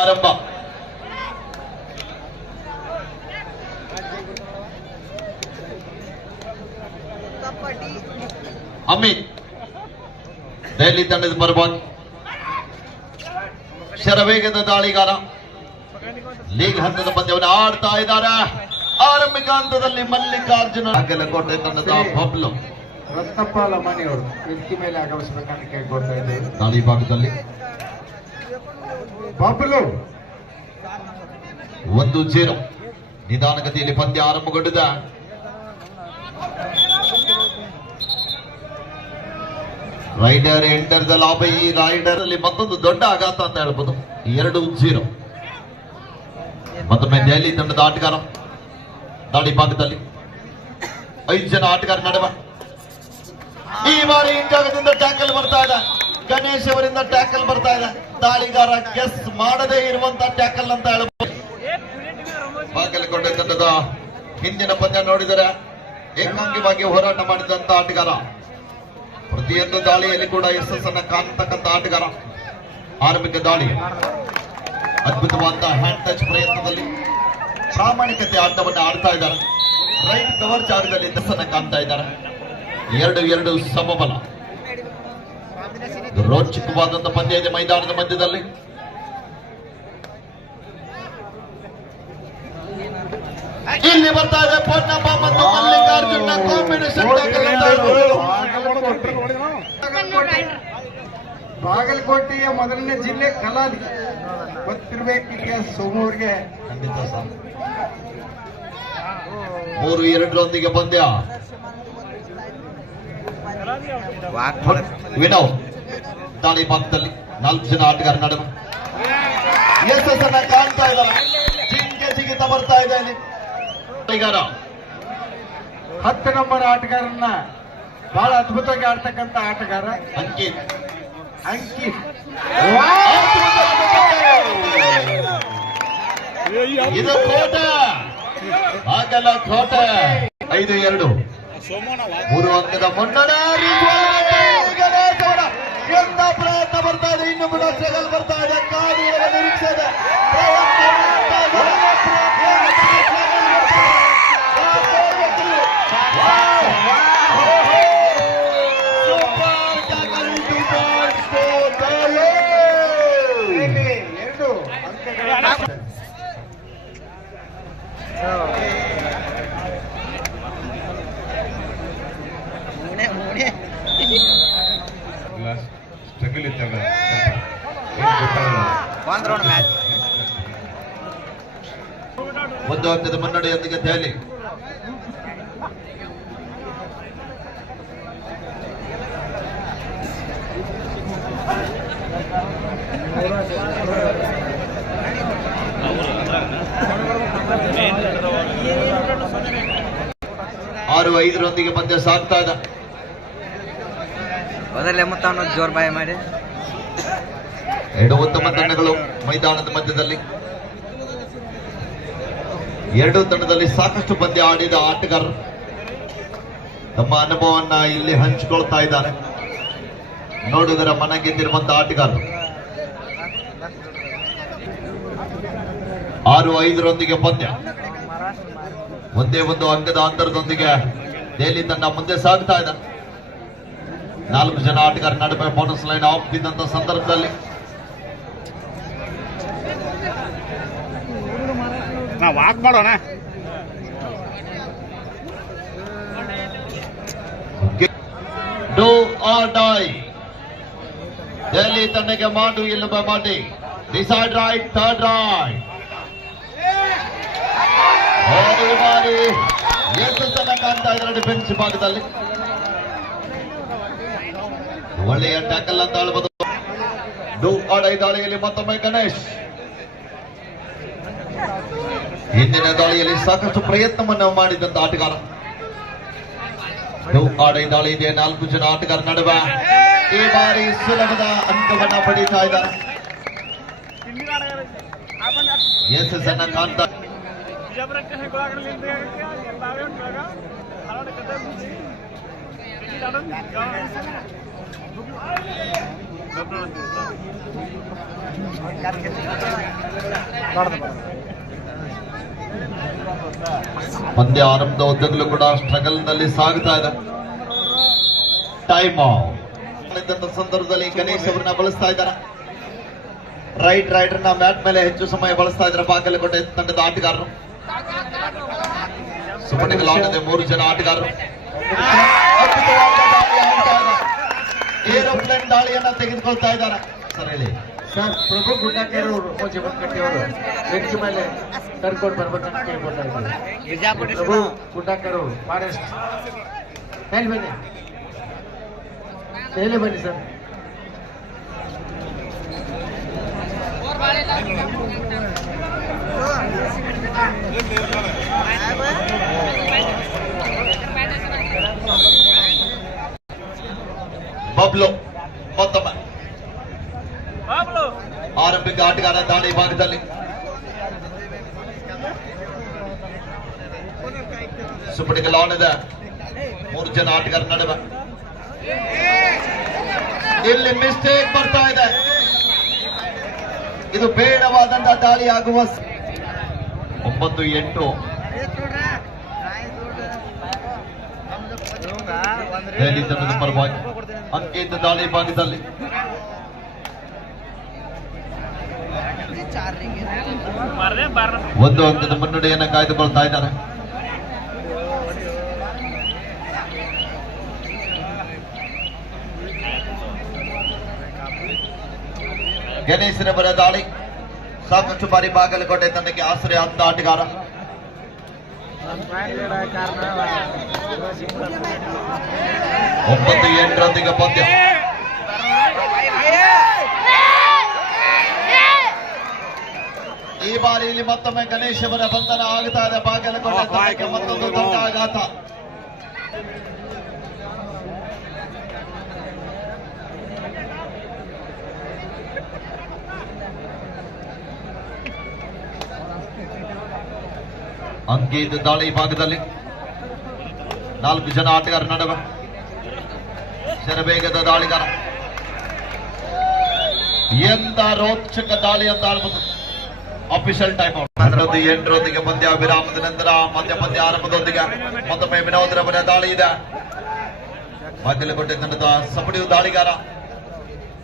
ಆರಂಭ. ಅಮಿತ್ ದೆಹಲಿ ತಂಡದ ಪರವಾಗಿ ಶರವೇಗದ ದಾಳಿಗಾರ ಲೀಗ್ ಹಂತದ ಪಂದ್ಯವನ್ನು ಆಡ್ತಾ ಇದ್ದಾರೆ. ಆರಂಭಿಕ ಹಂತದಲ್ಲಿ ಮಲ್ಲಿಕಾರ್ಜುನ ಬಾಗಲಕೋಟೆ ತಂಡದ ಬಬ್ಲು ರತ್ನಪ್ಪ ಲಮಾಣಿಯವರು ವೇದಿಕೆ ಮೇಲೆ ಆಗಮಿಸಬೇಕಂತ ಕೇಳ್ಕೊಳ್ತಾ ಇದ್ದೇವೆ. ದಾಳಿ ಭಾಗದಲ್ಲಿ ಬಬ್ಲು 1-0 ನಿಧಾನಗತಿಯಲ್ಲಿ ಪಂದ್ಯ ಆರಂಭಗೊಂಡಿದೆ. ರೈಡರ್ ಎಂಟರ್ ದ ಲಾಭ. ಈ ರೈಡರ್ ಅಲ್ಲಿ ಮತ್ತೊಂದು ದೊಡ್ಡ ಆಘಾತ ಅಂತ ಹೇಳ್ಬೋದು. 2-0 ಮತ್ತೊಮ್ಮೆ ದೆಹಲಿ ತಂಡದ ಆಟಗಾರ ದಾಳಿ ಭಾಗದಲ್ಲಿ 5 ಜನ ಆಟಗಾರ ನಡುವೆ ಈ ಬಾರಿ ಹಿಂಜಾಗದಿಂದ ಟ್ಯಾಕಲ್ ಬರ್ತಾ ಇದೆ. ಗಣೇಶ್ ಅವರಿಂದ ಟ್ಯಾಕಲ್ ಬರ್ತಾ ಇದೆ. ದಾಳಿಗಾರ ಗೆಸ್ ಮಾಡದೇ ಇರುವಂತಹ ಟ್ಯಾಕಲ್ ಅಂತ ಹೇಳಬಹುದು. ಬಾಗಲಕೋಟೆ ತಂಡದ ಹಿಂದಿನ ಪಂದ್ಯ ನೋಡಿದರೆ ಏಕಾಂಗಿವಾಗಿ ಹೋರಾಟ ಮಾಡಿದಂತ ಆಟಗಾರ, ಪ್ರತಿಯೊಂದು ದಾಳಿಯಲ್ಲಿ ಕೂಡ ಯಶಸ್ಸನ್ನ ಕಾಣತಕ್ಕಂತ ಆಟಗಾರ. ಆರಂಭಿಕ ದಾಳಿ ಅದ್ಭುತವಾದ ಹ್ಯಾಂಡ್ ಟಚ್ ಪ್ರಯತ್ನದಲ್ಲಿ ಪ್ರಾಮಾಣಿಕತೆ ಆಟವನ್ನು ಆಡ್ತಾ ಇದ್ದಾರೆ. ರೈಟ್ ಕವರ್ ಜಾಗದಲ್ಲಿ ಯಶಸ್ಸನ್ನ ಕಾಣ್ತಾ ಇದ್ದಾರೆ. 2-2 ಸಮಬಲ. ರೋಚಕವಾದಂತಹ ಪಂದ್ಯ ಇದೆ ಮೈದಾನದ ಮಧ್ಯದಲ್ಲಿ. ಇಲ್ಲಿ ಬರ್ತಾ ಇದೆ ಪೊನ್ನಪ್ಪ ಮತ್ತು ಮಲ್ಲಿಕಾರ್ಜುನ ಕಾಂಬಿನೇಷನ್. ಬಾಗಲಕೋಟೆಯ ಮೊದಲನೇ ಜಿಲ್ಲೆ ಕಲಾದಿ ಗೊತ್ತಿರ್ಬೇಕಿಗೆ ಸೋಮೂರ್ಗೆ. ಖಂಡಿತ ಸರ್. 3-2 ಪಂದ್ಯ. ವಿನೋದ್ ದಾಳಿ ಭಾಗದಲ್ಲಿ 4 ಜನ ಆಟಗಾರ ನಡುವೆ ಯಶಸ್ಸನ್ನ ಕಾಣ್ತಾ ಇದ್ದಾರೆ. ಜಿಗಿತ ಬರ್ತಾ ಇದೆ ಅಲ್ಲಿ. 10 ನಂಬರ್ ಆಟಗಾರನ್ನ ಬಹಳ ಅದ್ಭುತವಾಗಿ ಆಡ್ತಕ್ಕಂತ ಆಟಗಾರ ಅಂಕಿತ್. ಇದು ಕೋಟೆ ಬಾಗಲಕೋಟೆ 5-2 3 ಅಂಕದ ಮುನ್ನಡೆ. ಗಣೇಶ್ ಅವರ ಎಂತ ಪ್ರಯತ್ನ ಬರ್ತಾ ಇದೆ. ಇನ್ನು ಕೂಡ ಸ್ಟ್ರಗಲ್ ಬರ್ತಾ ಇದೆ. ಕಾದಿರುವ ನಿರೀಕ್ಷೆ ಇದೆ. ಸ್ಟ್ರಗಲ್ ಇದ್ದಾಗ ಒಂದು ಅಂಕದ ಮುನ್ನಡೆಯೊಂದಿಗೆ ದೆಹಲಿ. ಆರು 5 ಪಂದ್ಯ ಸಾಗ್ತಾ ಇದೆ. ಜೋರ್ ಬಾಯ್ ಮಾಡಿ 2 ಉತ್ತಮ ತಂಡಗಳು ಮೈದಾನದ ಮಧ್ಯದಲ್ಲಿ. 2 ತಂಡದಲ್ಲಿ ಸಾಕಷ್ಟು ಪಂದ್ಯ ಆಡಿದ ಆಟಗಾರರು ತಮ್ಮ ಅನುಭವವನ್ನ ಇಲ್ಲಿ ಹಂಚಿಕೊಳ್ತಾ ಇದ್ದಾರೆ. ನೋಡುಗರ ಮನ ಗೆದ್ದಿರುವಂತಹ ಆಟಗಾರರು. 6-5 ಪಂದ್ಯ. ಒಂದೇ ಒಂದು ಅಂಕದ ಅಂತರದೊಂದಿಗೆ ದೆಹಲಿ ತಂಡ ಮುಂದೆ ಸಾಗ್ತಾ ಇದೆ. 4 ಜನ ಆಟಗಾರ ನಡುವೆ ಬೋನಸ್ ಲೈನ್ ಆಫ್ ಬಿದ್ದಂತ ಸಂದರ್ಭದಲ್ಲಿ ವಾಕ್ ಮಾಡೋಣ. Do or die. ದೆಹಲಿ ತಂಡಕ್ಕೆ ಮಾಡು ಇಲ್ಲವೇ ಮಾಡಿ. Decide right, third right. ಬಾರಿ ಯಶಸ್ಸನ್ನ ಕಾಣ್ತಾ ಇದ್ದಾರೆ ಡಿಫೆನ್ಸ್ ಭಾಗದಲ್ಲಿ. ಒಳ್ಳೆಯ ಟ್ಯಾಕಲ್ ಅಂತ ಹೇಳ್ಬೋದು. ಡೂ ಆರ್ ಡೈ ದಾಳಿಯಲ್ಲಿ ಮತ್ತೊಮ್ಮೆ ಗಣೇಶ್. ಹಿಂದಿನ ದಾಳಿಯಲ್ಲಿ ಸಾಕಷ್ಟು ಪ್ರಯತ್ನವನ್ನು ಮಾಡಿದಂತ ಆಟಗಾರ. ಡೂ ಆರ್ ಡೈ ದಾಳಿ ಇದೆ. 4 ಜನ ಆಟಗಾರ ನಡುವೆ ಈ ಬಾರಿ ಸುಲಭದ ಅಂಕವನ್ನ ಪಡೀತಾ ಇದ್ದಾರೆ. ಯಶಸ್ಸನ್ನ ಕಾಣ್ತಾ ಪಂದ್ಯ ಆರಂಭದ ಉದ್ದಗಲೂ ಕೂಡ ಸ್ಟ್ರಗಲ್ ನಲ್ಲಿ ಸಾಗುತ್ತಾ ಇದೆ. ಟೈಮ್ ಸಂದರ್ಭದಲ್ಲಿ ಗಣೇಶ್ ಅವರನ್ನ ಬಳಸ್ತಾ ಇದ್ದಾರೆ. ರೈಟ್ ರೈಡರ್ ನ ಮ್ಯಾಟ್ ಮೇಲೆ ಹೆಚ್ಚು ಸಮಯ ಬಳಸ್ತಾ ಇದ್ದಾರೆ ಬಾಗಲಕೋಟೆ ತಂಡದ ಆಟಗಾರರು. ಸುಪರ್ಣಿಗೆ ಆಟದ 3 ಜನ ಆಟಗಾರರು. ಏರೋಪ್ಲೇನ್ ದಾಳಿಯನ್ನ ತೆಗೆದುಕೊಳ್ತಾ ಇದ್ದಾರೆ. ಸರ್ ಹೇಳಿ ಸರ್, ಪ್ರಭು ಗುಂಡಾಕರ್ ಅವರು ಜೀವನಕಟ್ಟಿ ಅವರು ವೇದಿಕೆ ಮೇಲೆ ಕರ್ಕೊಂಡು ಬರ್ಬೇಕಂತ ಕೇಳ್ಕೊಳ್ತಾ ಇದ್ದಾರೆ. ಪ್ರಭು ಗುಂಡಾಕರ್ ಅವರು ಫಾರೆಸ್ಟ್ ಮೇಲೆ ಬನ್ನಿ, ಮೇಲೆ ಬನ್ನಿ ಸರ್. ಬಬ್ಲು ಮತ್ತೊಮ್ಮೆ ಆರಂಭಿಕ ಆಟಗಾರ ದಾಳಿ ಭಾಗದಲ್ಲಿ. ಸುಪಡಿಗೆ ಲಾನ್ ಇದೆ 3 ಜನ ಆಟಗಾರ ನಡುವೆ. ಇಲ್ಲಿ ಮಿಸ್ಟೇಕ್ ಬರ್ತಾ ಇದೆ. ಇದು ಬೇಡವಾದಂತಹ ದಾಳಿ ಆಗುವ 9-8 ದೆಹಲಿ ತಂಡದ ಪರವಾಗಿ ಅಂಕಿತ ದಾಳಿ ಭಾಗದಲ್ಲಿ. ಒಂದು ಅಂಕದ ಮುನ್ನಡೆಯನ್ನು ಕಾಯ್ದುಕೊಳ್ತಾ ಇದ್ದಾರೆ. ಗಣೇಶನವರ ದಾಳಿ ಸಾಕಷ್ಟು ಬಾರಿ ಬಾಗಲಕೋಟೆ ತಂಡಕ್ಕೆ ಆಶ್ರಯ ಆದ ಆಟಗಾರ. 9-8 ಪಂದ್ಯ. ಈ ಬಾರಿ ಇಲ್ಲಿ ಮತ್ತೊಮ್ಮೆ ಗಣೇಶ್ ಅವರ ಬಂಧನ ಆಗುತ್ತಾ ಇದೆ. ಬಾಗಲಕೋಟೆ ತಂಡಕ್ಕೆ ಮತ್ತೊಂದು ದೊಡ್ಡ ಆಘಾತ. ಅಂಕಿತ್ ದಾಳಿ ಭಾಗದಲ್ಲಿ 4 ಜನ ಆಟಗಾರ ನಡುವೆ. ಶರವೇಗದ ದಾಳಿಗಾರ. ಎಂತ ರೋಚಕ ದಾಳಿ ಅಂತ ಆಳ್ಬೋದು. Official time out. 8 ಪಂದ್ಯ ವಿರಾಮದ ನಂತರ ಪಂದ್ಯ ಆರಂಭದೊಂದಿಗೆ ಮತ್ತೊಮ್ಮೆ ವಿನೋದ್ ರವರ ದಾಳಿ ಇದೆ. ಬಾಗಲಕೋಟೆ ತಂಡದ ಸಪಡಿಯು ದಾಳಿಗಾರ.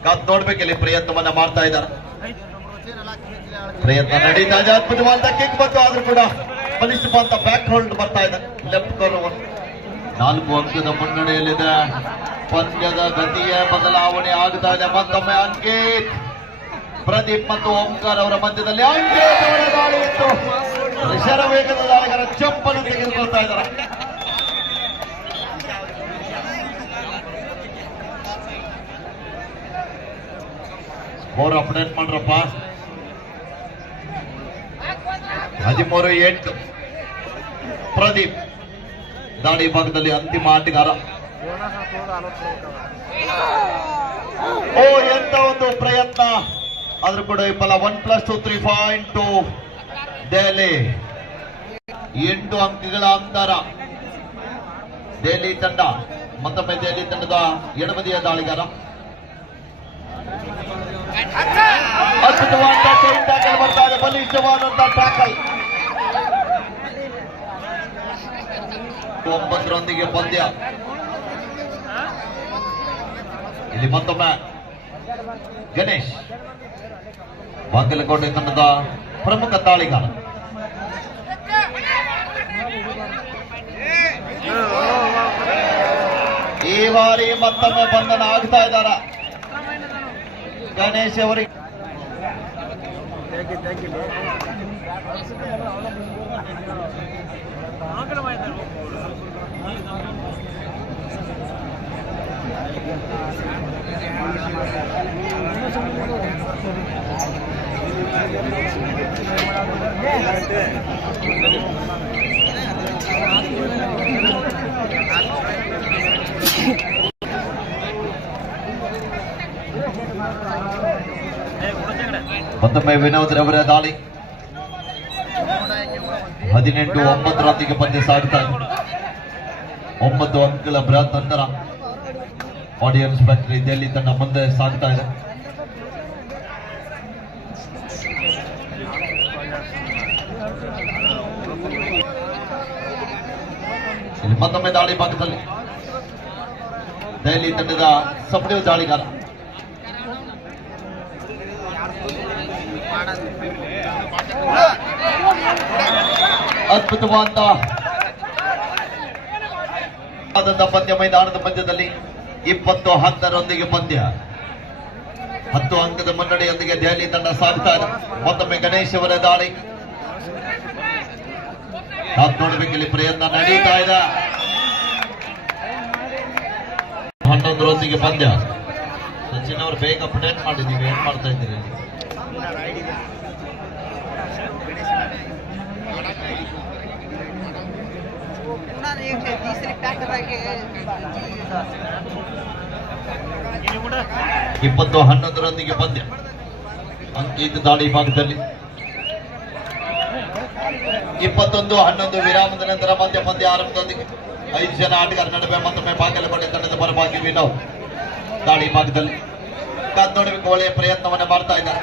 ಕಾದ್ ನೋಡ್ಬೇಕಿಲ್ಲಿ ಪ್ರಯತ್ನವನ್ನ ಮಾಡ್ತಾ ಇದ್ದಾರೆ. ಪ್ರಯತ್ನ ನಡೀತಾ ಇದೆ. ಅದ್ಭುತವಾದ ಕಿಕ್ ಬಂತು, ಆದ್ರೂ ಕೂಡ ಬಲಿಷ್ಠವಾದ ಬ್ಯಾಕ್ ಹೋಲ್ಡ್ ಬರ್ತಾ ಇದೆ. ಲೆಫ್ಟ್ ಕಾರ್ನರ್ 4 ಅಂಕದ ಮುನ್ನಡೆಯಲ್ಲಿದೆ. ಪಂದ್ಯದ ಗತಿಯ ಬದಲಾವಣೆ ಆಗುತ್ತಾ ಇದೆ. ಮತ್ತೊಮ್ಮೆ ಅಂಕಿತ್, ಪ್ರದೀಪ್ ಮತ್ತು ಓಂಕಾರ್ ಅವರ ಮಧ್ಯದಲ್ಲಿ ಅಂಕಿತ್ ಅವರ ದಾಳಿ ಇತ್ತು. ಶರವೇಗದ ದಾಳಿಗಾರ ಚಂಪನ್ನು ತೆಗೆದುಕೊಳ್ತಾ ಇದ್ದಾರೆ. Score update ಮಾಡ್ರಪ್ಪ. 13-8 ಪ್ರದೀಪ್ ದಾಳಿ ಭಾಗದಲ್ಲಿ ಅಂತಿಮ ಆಟಗಾರ. ಎಂತ ಒಂದು ಪ್ರಯತ್ನ, ಆದ್ರೂ ಕೂಡ ವಿಫಲ. 1+2 3.2 ದೆಹಲಿ. 8 ಅಂಕಗಳ ಅಂತರ. ದೆಹಲಿ ತಂಡ ಮತ್ತೊಮ್ಮೆ ದೆಹಲಿ ತಂಡದ ಎಡಬದಿಯ ದಾಳಿಗಾರ. ಅದ್ಭುತವಾದ ಟ್ಯಾಕಲ್ ಬರ್ತಾ ಇದೆ. ಬಲಿಷ್ಠವಾದಂತಹ ಟ್ಯಾಕಲ್. 9 ಪಂದ್ಯ. ಇಲ್ಲಿ ಮತ್ತೊಮ್ಮೆ ಗಣೇಶ್ ಬಾಗಲಕೋಟೆ ತಂಡದ ಪ್ರಮುಖ ದಾಳಿಗಾರ. ಈ ಬಾರಿ ಮತ್ತೊಮ್ಮೆ ಬಂಧನ ಆಗ್ತಾ ಇದ್ದಾರೆ ಗಣೇಶ್ ಅವರಿಗೆ. ಮತ್ತೊಮ್ಮೆ ವಿನೋದ್ ರವರ ದಾಳಿ. 18-9 ಪಂದ್ಯ ಸಾಗುತ್ತಾ ಇದೆ. 9 ಅಂಕಗಳ ಬೃಹತ್ ಅಂತರ. ಆಡಿಯನ್ಸ್ ಫ್ಯಾಕ್ಟರಿ ದೆಹಲಿ ತಂಡ ಮುಂದೆ ಸಾಗ್ತಾ ಇದೆ. ಇಲ್ಲಿ ಮತ್ತೊಮ್ಮೆ ದಾಳಿ ಭಾಗದಲ್ಲಿ ದೆಹಲಿ ತಂಡದ ಸಪ್ರೇವ್ ದಾಳಿಗಾರ ಅದ್ಭುತವಾದ ಪಂದ್ಯ ಮೈದಾನದ ಮಧ್ಯದಲ್ಲಿ 20-10 ಪಂದ್ಯ 10 ಅಂಕದ ಮುನ್ನಡೆಯೊಂದಿಗೆ ದೆಹಲಿ ತಂಡ ಸಾಗ್ತಾ ಇದೆ. ಮತ್ತೊಮ್ಮೆ ಗಣೇಶ್ ಅವರ ದಾಳಿ ನೋಡಬೇಕಿಲ್ಲಿ ಪ್ರಯತ್ನ ನಡೀತಾ ಇದೆ. 11 ಪಂದ್ಯ. ಸಚಿನ್ ಅವರು ಬೇಗ ಅಪ್ಡೇಟ್ ಮಾಡಿ, ನೀವು ಏನ್ ಮಾಡ್ತಾ ಇದ್ದೀರಿ? ಇಪ್ಪತ್ತು 11 ಪಂದ್ಯ. ಅಂಕಿತ ದಾಳಿ ಭಾಗದಲ್ಲಿ 21-11 ವಿರಾಮದ ನಂತರ ಪಂದ್ಯ ಆರಂಭದೊಂದಿಗೆ 5 ಜನ ಆಟಗಾರ ನಡುವೆ ಮತ್ತೊಮ್ಮೆ ಬಾಗಲಕೋಟೆ ತಂಡದ ಪರವಾಗಿ ವಿನೋವ್ ದಾಳಿ ಭಾಗದಲ್ಲಿ ನೋಡಬೇಕು, ಒಳ್ಳೆಯ ಪ್ರಯತ್ನವನ್ನು ಮಾಡ್ತಾ ಇದ್ದಾರೆ.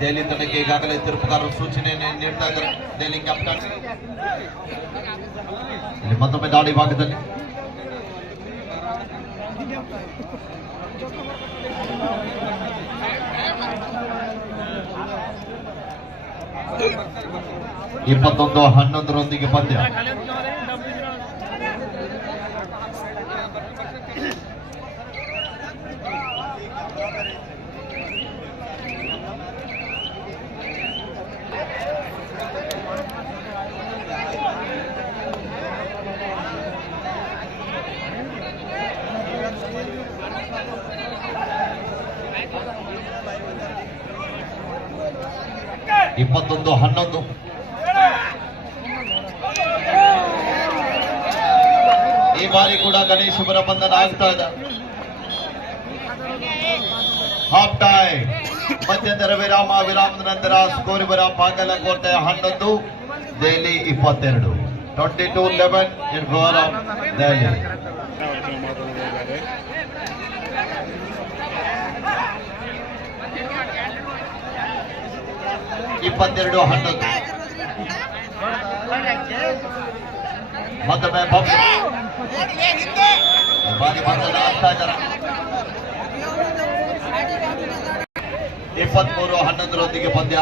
ದೆಹಲಿ ತಂಡಕ್ಕೆ ಈಗಾಗಲೇ ತೀರ್ಪುಗಾರರು ಸೂಚನೆಯನ್ನು ನೀಡ್ತಾ ಇದ್ದಾರೆ. ದೆಹಲಿ ಕ್ಯಾಪ್ಟನ್ ಇಲ್ಲಿ ಮತ್ತೊಮ್ಮೆ ದಾಳಿ ಭಾಗದಲ್ಲಿ ಇಪ್ಪತ್ತೊಂದು 11 ಪಂದ್ಯ. ಇಪ್ಪತ್ತೊಂದು 11 ಈ ಬಾರಿ ಕೂಡ ಗಣೇಶ್ ಅವರ ಬಂಧನ ಆಗ್ತಾ ಇದೆ. ಹಾಫ್ ಟೈಮ್ ಮಧ್ಯಂತರ ವಿರಾಮದ ನಂತರ ಸ್ಕೋರ್ ಇವರ Bagalkot 11 Delhi 22. 22-11 in favor of Delhi. ಇಪ್ಪತ್ತೆರಡು 11 ಮತ್ತೊಮ್ಮೆ ಬಾರಿ ಬಂಧನ ಆಗ್ತಾ ಇದ್ದಾರೆ. 23-11 ಪಂದ್ಯ.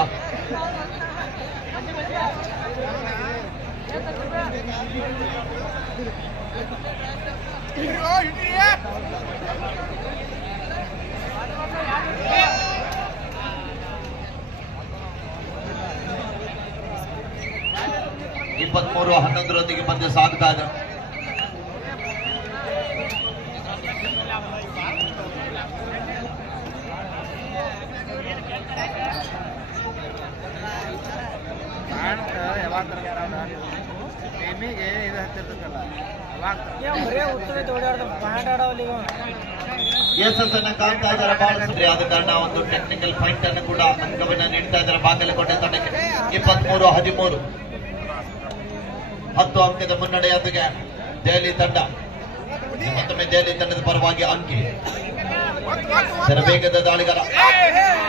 ಇಪ್ಪತ್ಮೂರು 11 ಪಂದ್ಯ ಸಾಗ್ತಾ ಇದೆ. ಯಶಸ್ಸನ್ನ ಕಾಣ್ತಾ ಇದ್ದಾರೆ ಬಾಳಿಸಿದ್ರೆ, ಆದ ಕಾರಣ ಒಂದು ಟೆಕ್ನಿಕಲ್ ಫೈಟ್ ಅನ್ನು ಕೂಡ ಅಂಕವನ್ನ ನೀಡ್ತಾ ಇದ್ದಾರೆ ಬಾಗಲಕೋಟೆ ತಂಡಕ್ಕೆ. 23-13 10 ಅಂಕದ ಮುನ್ನಡೆಯೊಂದಿಗೆ ದೆಹಲಿ ತಂಡ. ಮತ್ತೊಮ್ಮೆ ದೆಹಲಿ ತಂಡದ ಪರವಾಗಿ ಅಂಕಿ ವೇಗದ ದಾಳಿಗಾರ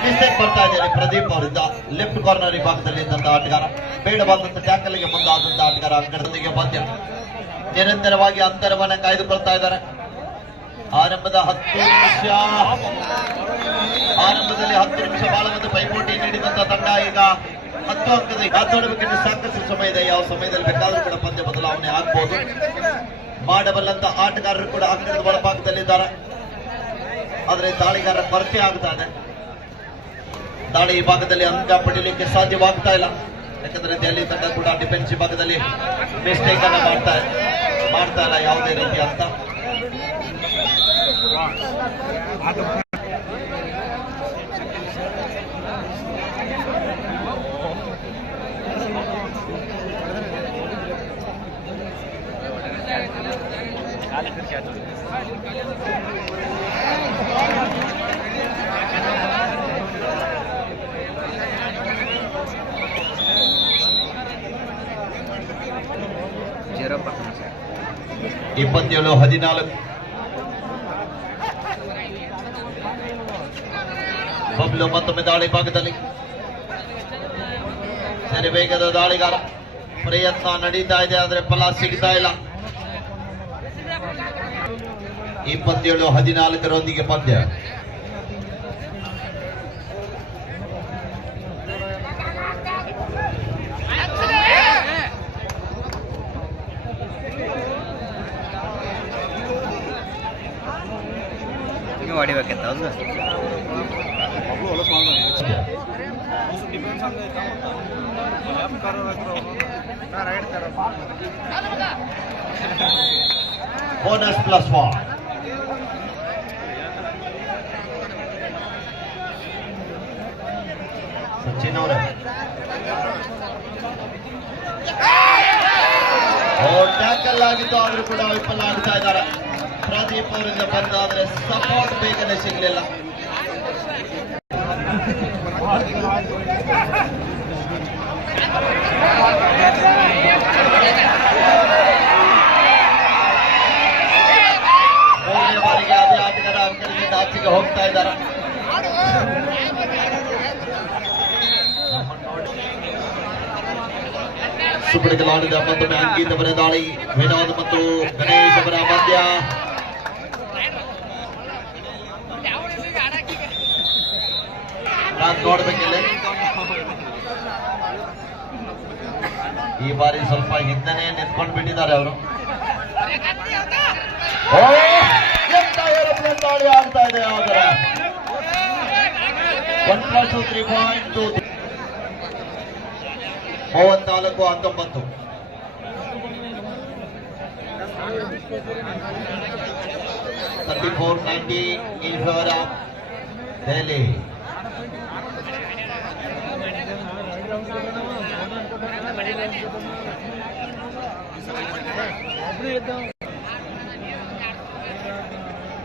ಮಿಸ್ಟೇಕ್ ಬರ್ತಾ ಇದ್ದಾರೆ. ಪ್ರದೀಪ್ ಅವರಿಂದ ಲೆಫ್ಟ್ ಕಾರ್ನರ್ ವಿಭಾಗದಲ್ಲಿ ಇದ್ದಂತ ಆಟಗಾರ ಬೇಡವಾದಂತ ಟ್ಯಾಕಲ್ಗೆ ಮುಂದಾದಂತ ಆಟಗಾರ ಅಂಕದೊಂದಿಗೆ ಪಂದ್ಯ. ನಿರಂತರವಾಗಿ ಅಂತರವನ್ನ ಕಾಯ್ದುಕೊಳ್ತಾ ಇದ್ದಾರೆ. ಆರಂಭದಲ್ಲಿ 10 ನಿಮಿಷ ಬಹಳ ಒಂದು ಪೈಪೋಟಿ ನೀಡಿದಂತ ತಂಡ ಈಗ 10 ಅಂಕದ ಕಾತೋಡಬೇಕಿದ್ರೆ ಸಾಕಷ್ಟು ಸಮಯ ಇದೆ. ಯಾವ ಸಮಯದಲ್ಲಿ ಬೇಕಾದ್ರೂ ಕೂಡ ಪಂದ್ಯ ಬದಲಾವಣೆ ಆಗ್ಬಹುದು. ಮಾಡಬಲ್ಲಂತ ಆಟಗಾರರು ಕೂಡ ಅಂಕದ ಒಳಭಾಗದಲ್ಲಿದ್ದಾರೆ. ಆದರೆ ದಾಳಿಗಾರ ಕೊರತೆ ಆಗ್ತಾ ಇದೆ. ದಾಳಿ ಭಾಗದಲ್ಲಿ ಅಂಕ ಪಡೀಲಿಕ್ಕೆ ಸಾಧ್ಯವಾಗ್ತಾ ಇಲ್ಲ. ಯಾಕಂದ್ರೆ ದೆಹಲಿ ತಂಡ ಕೂಡ ಡಿಫೆನ್ಸ್ ಭಾಗದಲ್ಲಿ ಮಿಸ್ಟೇಕ್ ಅನ್ನ ಮಾಡ್ತಾ ಇಲ್ಲ ಯಾವುದೇ ರೀತಿ ಅಂತ. ಈ ಪಂದ್ಯಗಳು 14 ಬಬ್ಲು ಮತ್ತೊಮ್ಮೆ ದಾಳಿ ಭಾಗದಲ್ಲಿ ಸರಿ ವೇಗದ ದಾಳಿಗಾರ ಪ್ರಯತ್ನ ನಡೀತಾ ಇದೆ ಆದ್ರೆ ಫಲ ಸಿಗ್ತಾ ಇಲ್ಲ. 27-14 ಪಂದ್ಯ. ನೀವು ಹೊಡಿಬೇಕಿತ್ತು ಹೌದು. Bonus plus 1. ಸಚಿನ್ ಅವರೇ ಟ್ಯಾಕಲ್ ಆಗಿದ್ದು ಆದ್ರೂ ಕೂಡ ವಿಫಲ ಆಗ್ತಾ ಇದ್ದಾರೆ. ಪ್ರದೀಪ್ ಅವರಿಂದ ಬಂದಾದ್ರೆ ಸಪೋರ್ಟ್ ಬೇಗನೆ ಸಿಗಲಿಲ್ಲ. ಮೂರನೇ ಬಾರಿಗೆ ಅದೇ ಆಟಗಾರ ಅಂಕಲಿನಿಂದ ಆಚೆಗೆ ಹೋಗ್ತಾ ಇದ್ದಾರೆ. ಸುಬ್ರಗಲಾಡಿದ ಮತ್ತೊಮ್ಮೆ ಅಂಕಿತ್ ಅವರ ದಾಳಿ. ವಿನೋದ್ ಮತ್ತು ಗಣೇಶ್ ಅವರ ಮಧ್ಯ ನಾನು ನೋಡ್ಬೇಕಿಲ್ಲ. ಈ ಬಾರಿ ಸ್ವಲ್ಪ ಹಿಂದನೆ ನಿಂತ್ಕೊಂಡು ಬಿಟ್ಟಿದ್ದಾರೆ ಅವರು. ದಾಳಿ ಆಗ್ತಾ ಇದೆ ಆದರೆ 1+3.2 34-19. in favor of Delhi.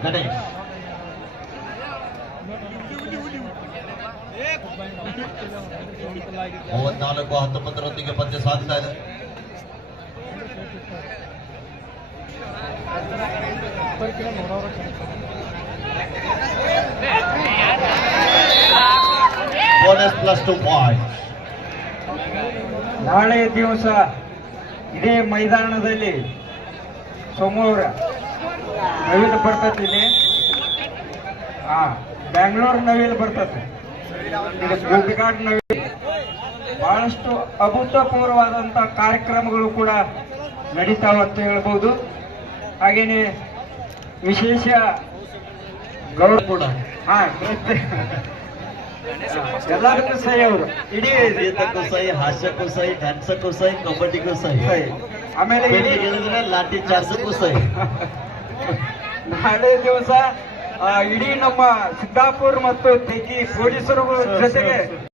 Ganesh. ಮೂವತ್ನಾಲ್ಕು 19 ಪಂದ್ಯ ಸಾಗ್ತಾ ಇದೆ. Bonus +2 point. ನಾಳೆ ದಿವಸ ಇದೇ ಮೈದಾನದಲ್ಲಿ ಸೋಮವಾರ ನವಿಲು ಬರ್ತತಿ. ಇಲ್ಲಿ ಬ್ಯಾಂಗ್ಳೂರ್ ನವಿಲು ಬರ್ತದೆ. ಇದು ಗುಡ್ಗಾಡ್ ನವಿಲು. ಬಹಳಷ್ಟು ಅಭೂತಪೂರ್ವವಾದಂತ ಕಾರ್ಯಕ್ರಮಗಳು ಕೂಡ ನಡೀತಾವ ಅಂತ ಹೇಳ್ಬೋದು. ಹಾಗೇನೆ ವಿಶೇಷ ಗೌರವ ಕೂಡ ಎಲ್ಲದಕ್ಕೂ ಸಹಿ ಅವರು. ಇಡೀ ಗೀತಕ್ಕೂ ಸಹಿ, ಹಾಸ್ಯಕ್ಕೂ ಸಹಿ, ಡ್ಯಾನ್ಸಕ್ಕೂ ಸಹಿ, ಕಬಡ್ಡಿಗೂ ಸಹಿ, ಆಮೇಲೆ ಹೇಳಿದ್ರೆ ಲಾಠಿ ಚಾರ್ಜಕ್ಕೂ ಸಹಿ. ನಾಳೆ ದಿವಸ ಇಡೀ ನಮ್ಮ ಸಿದ್ದಾಪುರ ಮತ್ತು ತೆಗಿ ಪೊಲೀಸರು ಜೊತೆಗೆ